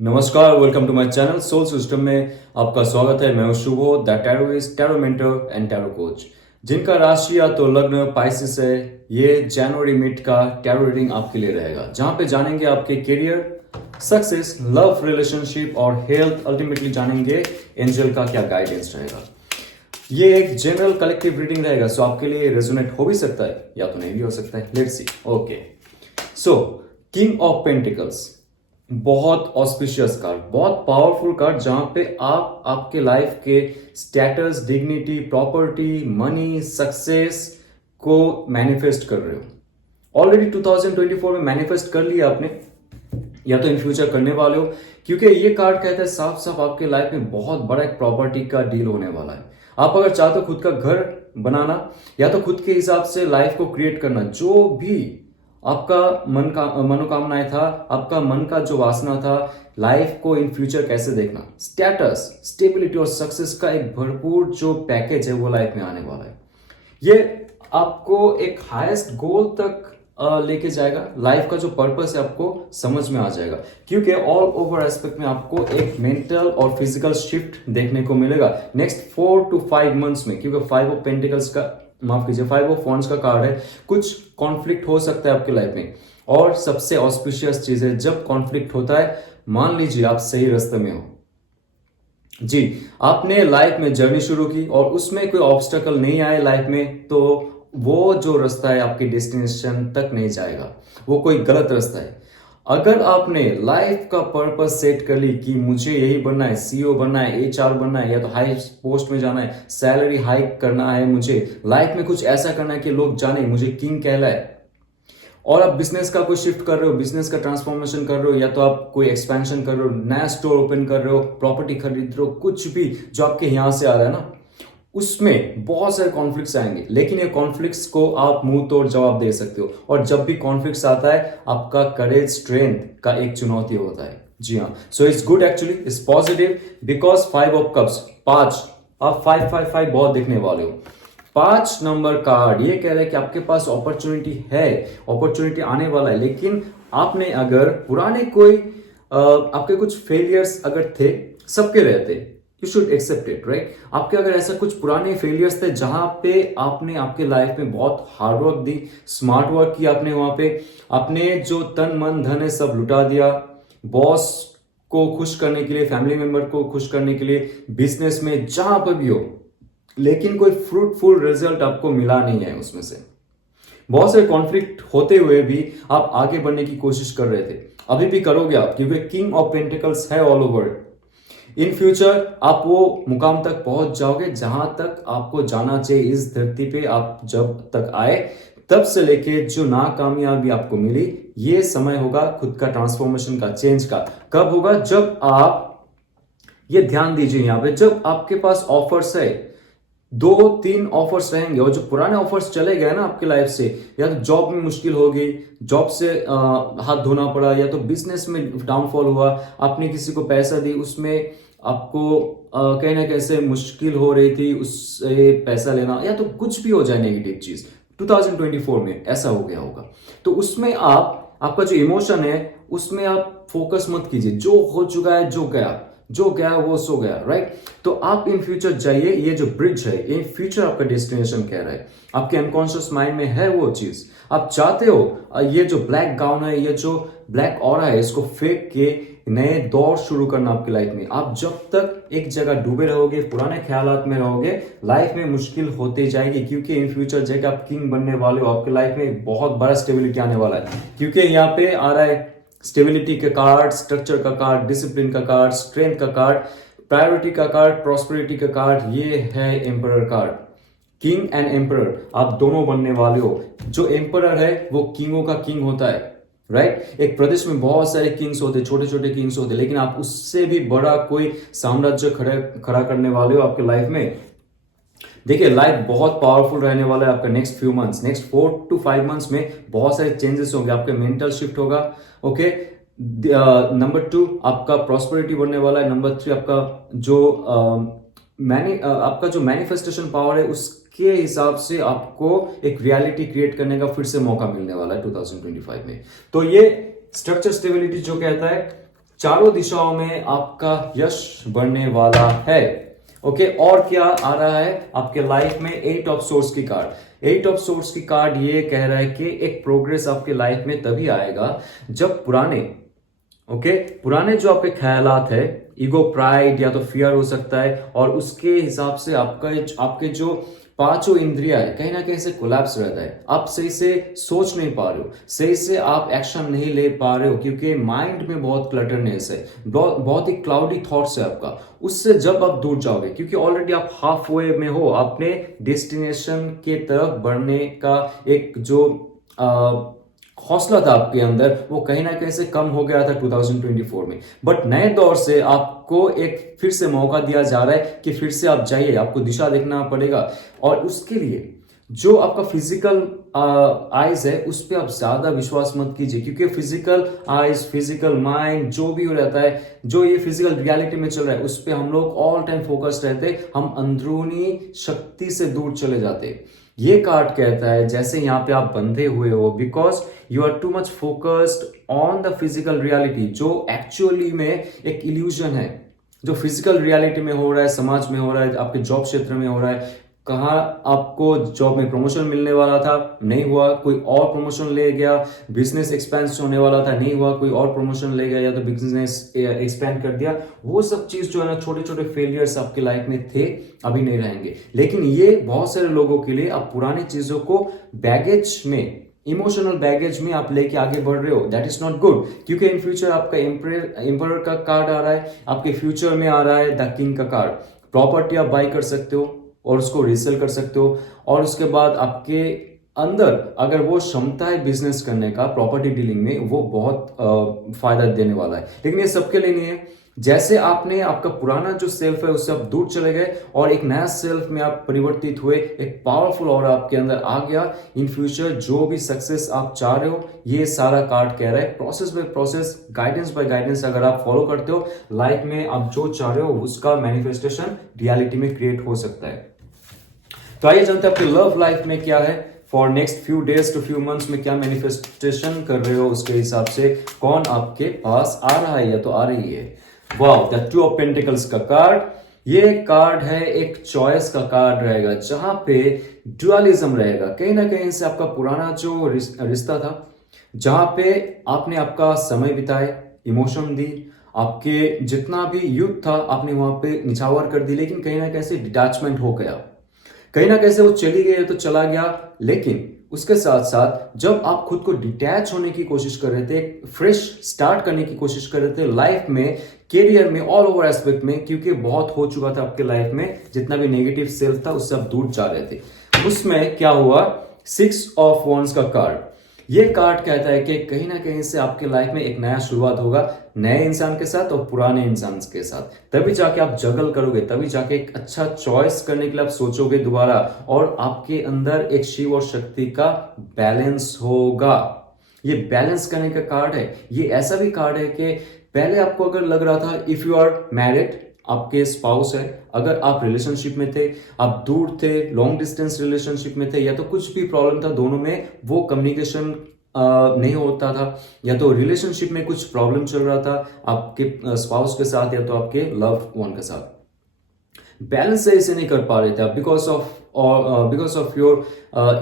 नमस्कार, welcome to my channel soul system में आपका स्वागत है। मैं हूं Shubho, the tarotist, tarot mentor and tarot coach. जिनका राशि या तो लग्न पाइसिस है, ये जनवरी मिड का टैरो रीडिंग आपके लिए रहेगा, जहां पे जानेंगे आपके करियर, सक्सेस, लव, रिलेशनशिप और हेल्थ। अल्टीमेटली जानेंगे एंजल का क्या गाइडेंस रहेगा। ये एक जनरल कलेक्टिव रीडिंग रहेगा, सो आपके लिए रेजोनेट हो भी सकता है या तो नहीं भी हो सकता है। Let's see. Okay, so king of pentacles, बहुत ऑस्पिशियस कार्ड, बहुत पावरफुल कार्ड, जहां पे आप आपके लाइफ के status, dignity, property, money, success को मैनिफेस्ट कर रहे हो। ऑलरेडी 2024 में मैनिफेस्ट कर लिया आपने, या तो इन फ्यूचर करने वाले हो, क्योंकि ये कार्ड कहता है साफ साफ आपके लाइफ में बहुत बड़ा एक प्रॉपर्टी का डील होने वाला है। आप अगर चाहते हो खुद का घर बनाना या तो खुद के हिसाब से लाइफ को क्रिएट करना, जो भी आपका मन का मनोकामनाएं था, आपका मन का जो वासना था, लाइफ को इन फ्यूचर कैसे देखना, स्टेटस, स्टेबिलिटी और सक्सेस का एक भरपूर जो पैकेज है वो लाइफ में आने वाला है। ये आपको एक हाईएस्ट गोल तक लेके जाएगा। लाइफ का जो पर्पस है आपको समझ में आ जाएगा, क्योंकि ऑल ओवर एस्पेक्ट में आपको एक मेंटल और फिजिकल शिफ्ट देखने को मिलेगा नेक्स्ट 4 to 5 मंथ्स में। क्योंकि 5 ऑफ पेंटिकल्स का, माफ कीजिए, 5 ऑफ वॉन्ड्स का कार्ड है। कुछ कॉन्फ्लिक्ट हो सकता है आपके लाइफ में, और सबसे ऑस्पिशियस चीज है, जब कॉन्फ्लिक्ट होता है, मान लीजिए आप सही रास्ते में हो जी, आपने लाइफ में जर्नी शुरू की और उसमें कोई ऑब्स्टेकल नहीं आए लाइफ में, तो वो जो रास्ता है आपके डेस्टिनेशन तक नहीं जाएगा, वो कोई गलत रास्ता है। अगर आपने लाइफ का पर्पस सेट कर ली कि मुझे यही बनना है, सीईओ बनना है, एचआर बनना है, या तो हाई पोस्ट में जाना है, सैलरी हाइक करना है, मुझे लाइफ में कुछ ऐसा करना है कि लोग जाने मुझे किंग कहलाए, और आप बिजनेस का कोई शिफ्ट कर रहे हो, बिजनेस का ट्रांसफॉर्मेशन कर रहे हो, या तो आप कोई एक्सपेंशन कर रहे हो, नया स्टोर ओपन कर रहे हो, प्रॉपर्टी खरीद रहे हो, कुछ भी जो आपके यहां से आ रहा है ना, उसमें बहुत सारे कॉन्फ्लिक्ट्स आएंगे, लेकिन ये कॉन्फ्लिक्ट्स को आप मुंह तोड़ जवाब दे सकते हो। और जब भी कॉन्फ्लिक्ट्स आता है, आपका करेज, स्ट्रेंथ का एक चुनौती होता है। जी हाँ, so it's good, actually it's positive, because 5 of cups, 5, आप 555 बहुत देखने वाले हो। 5 नंबर कार्ड ये कह रहे हैं कि आपके पास अपॉर्चुनिटी है, अपॉर्चुनिटी आने वाला है, लेकिन आपने अगर पुराने कोई आपके कुछ फेलियर्स अगर थे, सबके रहते, you should accept it, right. आपके अगर ऐसा कुछ पुराने फेलियर्स थे जहां पे आपने आपके लाइफ में बहुत हार्डवर्क दी, स्मार्ट वर्क किया आपने, वहां पे आपने जो तन मन धन है सब लुटा दिया, बॉस को खुश करने के लिए, फैमिली मेंबर को खुश करने के लिए, बिजनेस में, जहां पर भी हो, लेकिन कोई फ्रूटफुल रिजल्ट आपको मिला नहीं है उसमें से। बहुत सारे कॉन्फ्लिक्ट होते हुए भी आप आगे बढ़ने की कोशिश कर रहे थे, अभी भी करोगे आप, क्योंकि किंग ऑफ पेंटिकल्स है ऑल ओवर। इन फ्यूचर आप वो मुकाम तक पहुंच जाओगे जहां तक आपको जाना चाहिए इस धरती पे। आप जब तक आए तब से लेके जो नाकामयाबी आपको मिली, ये समय होगा खुद का ट्रांसफॉर्मेशन का, चेंज का। कब होगा? जब आप, ये ध्यान दीजिए यहां पे, जब आपके पास ऑफर्स है, 2-3 ऑफर्स रहेंगे, और जो पुराने ऑफर्स चले गए ना आपकी लाइफ से, या तो जॉब में मुश्किल हो गई, जॉब से हाथ धोना पड़ा, या तो बिजनेस में डाउनफॉल हुआ, आपने किसी को पैसा दी, उसमें आपको कहीं ना कैसे मुश्किल हो रही थी उससे पैसा लेना, या तो कुछ भी हो जाए नेगेटिव चीज, 2024 में ऐसा हो गया होगा। तो उसमें आप, आपका जो इमोशन है उसमें आप फोकस मत कीजिए। जो हो चुका है, जो गया वो सो गया, राइट। तो आप इन फ्यूचर जाइए, ये जो ब्रिज है, ये फ्यूचर आपका डेस्टिनेशन कह रहा है, आपके अनकॉन्शियस माइंड में है वो चीज आप चाहते हो। ये जो ब्लैक गाउन है, ये जो ब्लैक ऑरा है, इसको फेंक के नए दौर शुरू करना आपकी लाइफ में। आप जब तक एक जगह डूबे रहोगे, पुराने ख्यालात में रहोगे, लाइफ में मुश्किल होती जाएगी, क्योंकि इन फ्यूचर जगह आप किंग बनने वाले हो, आपके लाइफ में बहुत बड़ा स्टेबिलिटी आने वाला है। क्योंकि यहाँ पे आ रहा है स्टेबिलिटी का कार्ड, स्ट्रक्चर का कार्ड, डिसिप्लिन का कार्ड, स्ट्रेंथ का कार्ड, प्रायोरिटी का कार्ड, प्रॉस्पेरिटी का कार्ड, ये है emperor card. King and emperor आप दोनों बनने वाले हो। जो एम्परर है वो किंगों का किंग होता है, राइट। एक प्रदेश में बहुत सारे किंग्स होते, छोटे छोटे किंग्स होते, लेकिन आप उससे भी बड़ा कोई साम्राज्य खड़ा करने वाले हो आपके लाइफ में। देखिए, लाइफ बहुत पावरफुल रहने वाला है आपका next few months, next 4 to 5 months में बहुत सारे चेंजेस होंगे, आपके मेंटल शिफ्ट होगा। ओके, नंबर 2 आपका प्रॉस्पेरिटी बढ़ने वाला है। नंबर 3 आपका जो आपका जो मैनिफेस्टेशन पावर है, उसके हिसाब से आपको एक रियलिटी क्रिएट करने का फिर से मौका मिलने वाला है 2025 में। तो ये स्ट्रक्चर स्टेबिलिटी जो कहता है, चारों दिशाओं में आपका यश बढ़ने वाला है। ओके, और क्या आ रहा है आपके लाइफ में? 8 ऑफ सोर्स की कार्ड। 8 ऑफ सोर्स की कार्ड ये कह रहा है कि एक प्रोग्रेस आपके लाइफ में तभी आएगा जब पुराने जो आपके ख्यालात है, ईगो, प्राइड या तो फियर हो सकता है, और उसके हिसाब से आपके जो पांचों इंद्रिया है कहीं ना कहीं से कोलैप्स रहता है। आप सही से सोच नहीं पा रहे हो, सही से आप एक्शन नहीं ले पा रहे हो, क्योंकि माइंड में बहुत क्लटरनेस है, बहुत ही क्लाउडी थॉट्स है आपका। उससे जब आप दूर जाओगे, क्योंकि ऑलरेडी आप हाफ वे में हो अपने डेस्टिनेशन के तरफ बढ़ने का, एक जो हौसला था आपके अंदर वो कहीं ना कहीं से कम हो गया था 2024 में। बट नए दौर से आपको एक फिर से मौका दिया जा रहा है कि फिर से आप जाइए, आपको दिशा देखना पड़ेगा। और उसके लिए जो आपका फिजिकल आइज है उस पर आप ज्यादा विश्वास मत कीजिए, क्योंकि फिजिकल आइज, फिजिकल माइंड जो भी रहता है, जो ये फिजिकल रियलिटी में चल रहा है, उस पर हम लोग ऑल टाइम फोकस रहते, हम अंदरूनी शक्ति से दूर चले जाते। ये कार्ड कहता है जैसे यहाँ पे आप बंधे हुए हो, because you are too much focused on the physical reality, जो एक्चुअली में एक इल्यूजन है, जो फिजिकल रियलिटी में हो रहा है, समाज में हो रहा है, आपके जॉब क्षेत्र में हो रहा है। कहाँ आपको जॉब में प्रमोशन मिलने वाला था, नहीं हुआ, कोई और प्रमोशन ले गया। बिजनेस एक्सपेंस होने वाला था, नहीं हुआ, कोई और प्रमोशन ले गया, या तो बिजनेस एक्सपेंड कर दिया। वो सब चीज जो है ना, छोटे छोटे फेलियर्स आपके लाइफ में थे, अभी नहीं रहेंगे। लेकिन ये बहुत सारे लोगों के लिए आप पुरानी चीजों को बैगेज में, इमोशनल बैगेज में आप लेके आगे बढ़ रहे हो। दैट इज नॉट गुड, क्योंकि इन फ्यूचर आपका एम्परर का कार्ड आ रहा है, आपके फ्यूचर में आ रहा है द किंग का कार्ड। प्रॉपर्टी आप बाई कर सकते हो और उसको रीसेल कर सकते हो, और उसके बाद आपके अंदर अगर वो क्षमता है बिजनेस करने का, प्रॉपर्टी डीलिंग में, वो बहुत फायदा देने वाला है। लेकिन ये सबके लिए नहीं है। जैसे आपने आपका पुराना जो सेल्फ है उससे आप दूर चले गए और एक नया सेल्फ में आप परिवर्तित हुए, एक पावरफुल और आपके अंदर आ गया। इन फ्यूचर जो भी सक्सेस आप चाह रहे हो, ये सारा कार्ड कह रहा है, process by process, guidance bye guidance अगर आप फॉलो करते हो, लाइफ में आप जो चाह रहे हो उसका मैनिफेस्टेशन रियलिटी में क्रिएट हो सकता है। तो आइए जानते हैं आपके लव लाइफ में क्या है, for next few days to few months में क्या मैनिफेस्टेशन कर रहे हो, उसके हिसाब से कौन आपके पास आ रहा है या तो आ रही है। वाओ, द 2 ऑफ पेंटिकल्स का कार्ड। ये कार्ड है एक चॉइस का कार्ड रहेगा, जहां पे ड्युअलिज्म रहेगा। कहीं ना कहीं से आपका पुराना जो रिश्ता था, जहां पे आपने आपका समय बिताए, इमोशन दी, आपके जितना भी यूथ था आपने वहां पे निछावर कर दी, लेकिन कहीं ना कहीं से डिटैचमेंट हो गया, कहीं ना कैसे वो चली गई तो चला गया। लेकिन उसके साथ साथ जब आप खुद को डिटैच होने की कोशिश कर रहे थे, फ्रेश स्टार्ट करने की कोशिश कर रहे थे लाइफ में, कैरियर में, ऑल ओवर एस्पेक्ट में, क्योंकि बहुत हो चुका था आपके लाइफ में, जितना भी नेगेटिव सेल्फ था उससे आप दूर जा रहे थे, उसमें क्या हुआ? 6 ऑफ वॉन्ड्स का कार्ड। ये कार्ड कहता है कि कहीं ना कहीं से आपके लाइफ में एक नया शुरुआत होगा, नए इंसान के साथ और पुराने इंसान के साथ। तभी जाके आप जगल करोगे, तभी जाके एक अच्छा चॉइस करने के लिए आप सोचोगे दोबारा, और आपके अंदर एक शिव और शक्ति का बैलेंस होगा। ये बैलेंस करने का कार्ड है। ये ऐसा भी कार्ड है कि पहले आपको अगर लग रहा था, इफ यू आर मैरिड, आपके स्पाउस है, अगर आप रिलेशनशिप में थे, आप दूर थे, लॉन्ग डिस्टेंस रिलेशनशिप में थे, या तो कुछ भी प्रॉब्लम था दोनों में, वो कम्युनिकेशन नहीं होता था, या तो रिलेशनशिप में कुछ प्रॉब्लम चल रहा था आपके स्पाउस के साथ या तो आपके लव वन के साथ, बैलेंस सही से नहीं कर पा रहे थे आप, because of your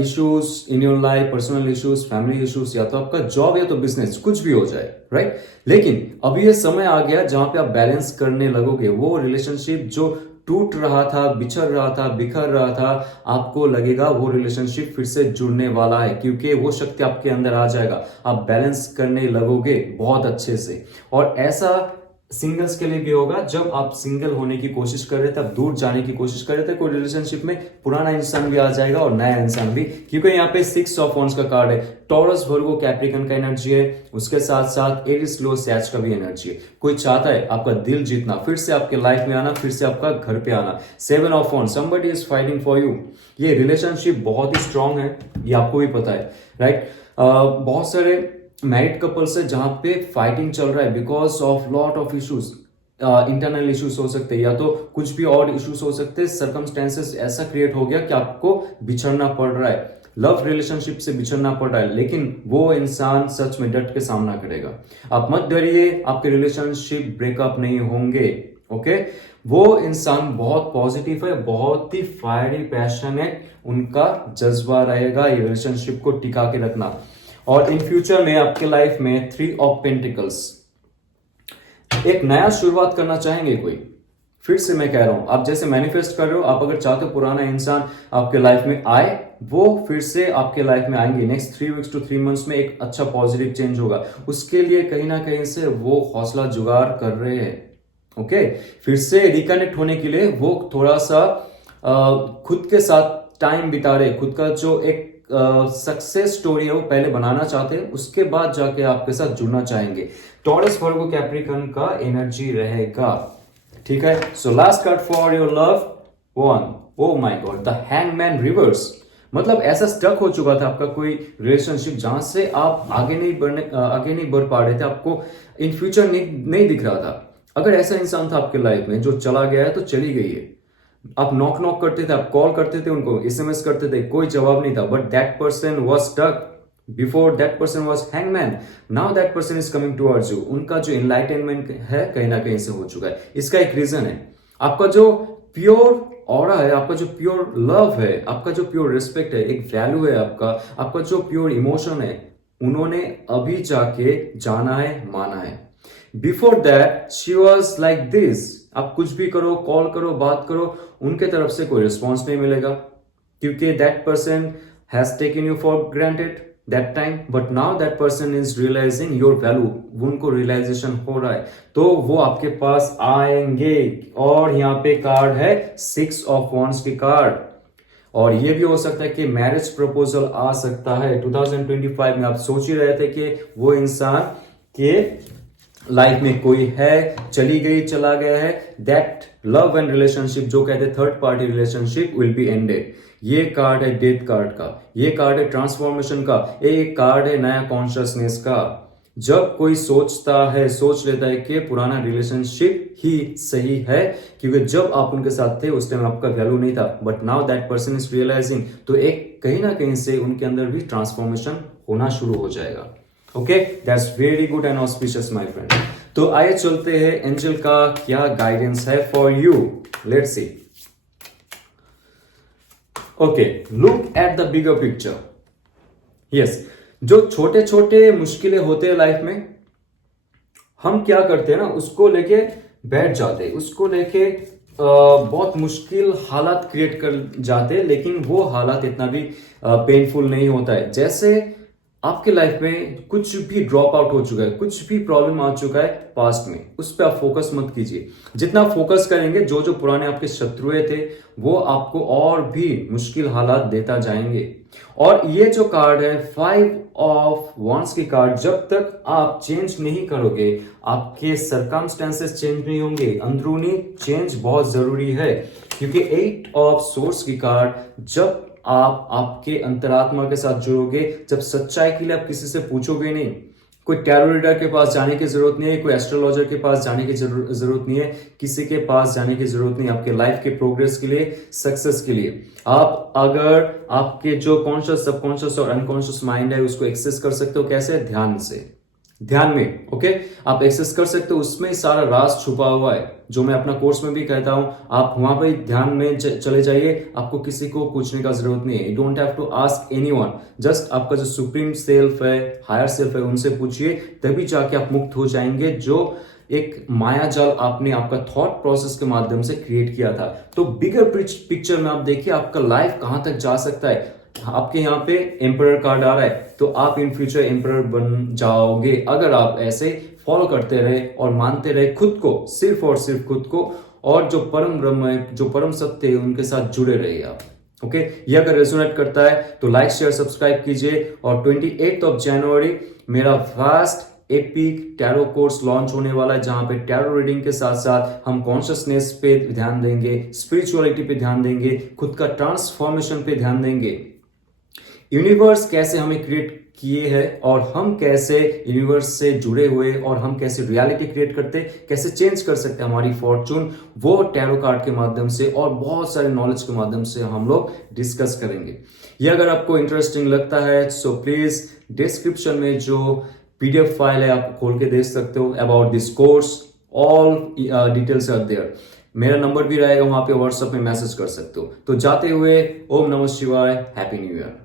issues in your life, personal issues, family issues, या तो आपका जॉब या तो बिजनेस, कुछ भी हो जाए, राइट। लेकिन अभी ये समय आ गया जहां पे आप बैलेंस करने लगोगे। वो रिलेशनशिप जो टूट रहा था, बिछड़ रहा था, बिखर रहा था, आपको लगेगा वो रिलेशनशिप फिर से जुड़ने वाला है, क्योंकि वो शक्ति आपके अंदर आ जाएगा, आप बैलेंस करने लगोगे बहुत अच्छे से। और ऐसा सिंगल्स के लिए भी होगा, जब आप सिंगल होने की कोशिश कर रहे थे, आप दूर जाने की कोशिश कर रहे थे कोई रिलेशनशिप में, पुराना इंसान भी आ जाएगा और नया इंसान भी, क्योंकि यहाँ पे 6 ऑफ वॉन्ड्स का कार्ड है। टॉरस, वर्गो, कैप्रिकन का एनर्जी है, उसके साथ साथ एरिस, लो, सैज का भी एनर्जी है। कोई चाहता है आपका दिल जीतना, फिर से आपके लाइफ में आना, फिर से आपका घर पे आना। 7 of wands, somebody is fighting for you. ये रिलेशनशिप बहुत ही स्ट्रांग है, ये आपको भी पता है, राइट। बहुत सारे मैरिड कपल्स है जहां पे फाइटिंग चल रहा है because of lot of issues, internal issues हो सकते हैं, या तो कुछ भी और इश्यूज हो सकते हैं, सर्कमस्टेंसेस ऐसा क्रिएट हो गया कि आपको बिछड़ना पड़ रहा है। लव रिलेशनशिप से बिछड़ना पड़ रहा है, लेकिन वो इंसान सच में डट के सामना करेगा। आप मत डरिए, आपके रिलेशनशिप ब्रेकअप नहीं होंगे। ओके, वो इंसान बहुत पॉजिटिव है, बहुत ही फायरी पैशनेट उनका जज्बा रहेगा ये रिलेशनशिप को टिका के रखना। और इन फ्यूचर में आपके लाइफ में 3 ऑफ पेंटिकल्स, एक नया शुरुआत करना चाहेंगे कोई। फिर से मैं कह रहा हूं, आप जैसे मैनिफेस्ट कर रहे हो, आप अगर चाहते हो पुराना इंसान आपके लाइफ में आए, वो फिर से आपके लाइफ में आएंगे। नेक्स्ट 3 वीक्स टू 3 मंथ्स में एक अच्छा पॉजिटिव चेंज होगा। उसके लिए कहीं ना कहीं से वो हौसला जुगाड़ कर रहे हैं। ओके, फिर से रिकनेक्ट होने के लिए वो थोड़ा सा खुद के साथ टाइम बिता रहे, खुद का जो एक सक्सेस स्टोरी है वो पहले बनाना चाहते हैं, उसके बाद जाके आपके साथ जुड़ना चाहेंगे। टॉरस, वर्गो, कैप्रिकॉर्न का एनर्जी रहेगा। ठीक है, so last card for your love one, oh my God, the hangman reverse. मतलब ऐसा स्टक हो चुका था आपका कोई रिलेशनशिप जहां से आप आगे नहीं बढ़ पा रहे थे, आपको इन फ्यूचर नहीं दिख रहा था। अगर ऐसा इंसान था आपके लाइफ में जो चला गया है तो चली गई है। आप नॉक करते थे, आप कॉल करते थे उनको, एसएमएस करते थे, कोई जवाब नहीं था, but that person was stuck. Before that person was hangman, now that person is coming towards you. उनका जो एनलाइटनमेंट है कहीं ना कहीं से हो चुका है। इसका एक रीजन है, आपका जो प्योर ऑरा है, आपका जो प्योर लव है, आपका जो प्योर रिस्पेक्ट है, एक वैल्यू है आपका जो प्योर इमोशन है, उन्होंने अभी जाके जाना है, माना है। Before that she was like this, आप कुछ भी करो, कॉल करो, बात करो, उनके तरफ से कोई रिस्पॉन्स नहीं मिलेगा, क्योंकि that person has taken you for granted that time, but now that person is realising your value. उनको रियलाइजेशन हो रहा है, तो वो आपके पास आएंगे। और यहाँ पे कार्ड है 6 ऑफ वॉन्ड्स की कार्ड, और ये भी हो सकता है कि मैरिज प्रपोजल आ सकता है 2025 में। आप सोच ही रहे थे कि वो इंसान के लाइफ में कोई है, चली गई, चला गया है, दैट लव एंड रिलेशनशिप जो कहते हैं third party relationship will be ended. ये कार्ड है डेथ कार्ड का, ये कार्ड है ट्रांसफॉर्मेशन का, एक कार्ड है नया कॉन्शियसनेस का। जब कोई सोच लेता है कि पुराना रिलेशनशिप ही सही है, क्योंकि जब आप उनके साथ थे उस टाइम आपका वैल्यू नहीं था, but now that person is realising, तो एक कहीं ना कहीं से उनके अंदर भी ट्रांसफॉर्मेशन होना शुरू हो जाएगा। Okay, that's very good and auspicious my friend. तो आइए चलते हैं एंजल का क्या गाइडेंस है for you, let's see. Okay, look at the bigger picture. Yes, जो छोटे छोटे मुश्किलें होते हैं लाइफ में, हम क्या करते हैं ना, उसको लेके बैठ जाते हैं, उसको लेके बहुत मुश्किल हालात क्रिएट कर जाते हैं, लेकिन वो हालात इतना भी पेनफुल नहीं होता है। जैसे आपके लाइफ में कुछ भी ड्रॉप आउट हो चुका है, कुछ भी प्रॉब्लम आ चुका है पास्ट में, उस पर आप फोकस मत कीजिए। जितना फोकस करेंगे, जो जो पुराने आपके शत्रुए थे वो आपको और भी मुश्किल हालात देता जाएंगे। और ये जो कार्ड है 5 ऑफ वॉन्ड्स की कार्ड, जब तक आप चेंज नहीं करोगे, आपके सर्कमस्टेंसेस चेंज नहीं होंगे, अंदरूनी चेंज बहुत जरूरी है। क्योंकि 8 ऑफ सोर्स की कार्ड, जब आप आपके अंतरात्मा के साथ जुड़ोगे, जब सच्चाई के लिए आप किसी से पूछोगे नहीं, कोई टैरो रीडर के पास जाने की जरूरत नहीं है, कोई एस्ट्रोलॉजर के पास जाने की जरूरत नहीं है, किसी के पास जाने की जरूरत नहीं, आपके लाइफ के प्रोग्रेस के लिए, सक्सेस के लिए। आप अगर आपके जो कॉन्शियस, सबकॉन्शियस और अनकॉन्शियस माइंड है उसको एक्सेस कर सकते हो, कैसे? ध्यान से, ध्यान में। ओके, आप एक्सेस कर सकते हो, उसमें ही सारा राज छुपा हुआ है, जो मैं अपना कोर्स में भी कहता हूं। आप वहां पर ध्यान में चले जाइए, आपको किसी को पूछने का जरूरत नहीं है। You don't have to ask anyone, just आपका जो सुप्रीम सेल्फ है, हायर सेल्फ है, उनसे पूछिए, तभी जाके आप मुक्त हो जाएंगे। जो एक माया जाल आपने आपका थॉट प्रोसेस के माध्यम से क्रिएट किया था। तो बिगर पिक्चर में आप देखिए आपका लाइफ कहां तक जा सकता है। आपके यहाँ पे एम्परर कार्ड आ रहा है, तो आप इन फ्यूचर एम्परर बन जाओगे अगर आप ऐसे फॉलो करते रहे और मानते रहे खुद को, सिर्फ और सिर्फ खुद को, और जो परम ब्रह्म है, जो परम सत्य है, उनके साथ जुड़े रहिए आप। ओके, ये अगर रेजोनेट करता है तो लाइक शेयर सब्सक्राइब कीजिए। और 28 ऑफ जनवरी मेरा fast epic tarot course launch होने वाला है, जहां पे टैरो रीडिंग के साथ साथ हम कॉन्शियसनेस पे ध्यान देंगे, स्पिरिचुअलिटी पे ध्यान देंगे, खुद का ट्रांसफॉर्मेशन पे ध्यान देंगे, यूनिवर्स कैसे हमें क्रिएट कि ये है और हम कैसे यूनिवर्स से जुड़े हुए और हम कैसे रियलिटी क्रिएट करते, कैसे चेंज कर सकते हैं हमारी फॉर्चून, वो टैरो कार्ड के माध्यम से और बहुत सारे नॉलेज के माध्यम से हम लोग डिस्कस करेंगे। ये अगर आपको इंटरेस्टिंग लगता है सो प्लीज डिस्क्रिप्शन में जो पीडीएफ फाइल है आप खोल के देख सकते हो about this course, all details are there. मेरा नंबर भी रहेगा वहां पे, व्हाट्सएप में मैसेज कर सकते हो। तो जाते हुए ओम नमः शिवाय, हैप्पी न्यू ईयर।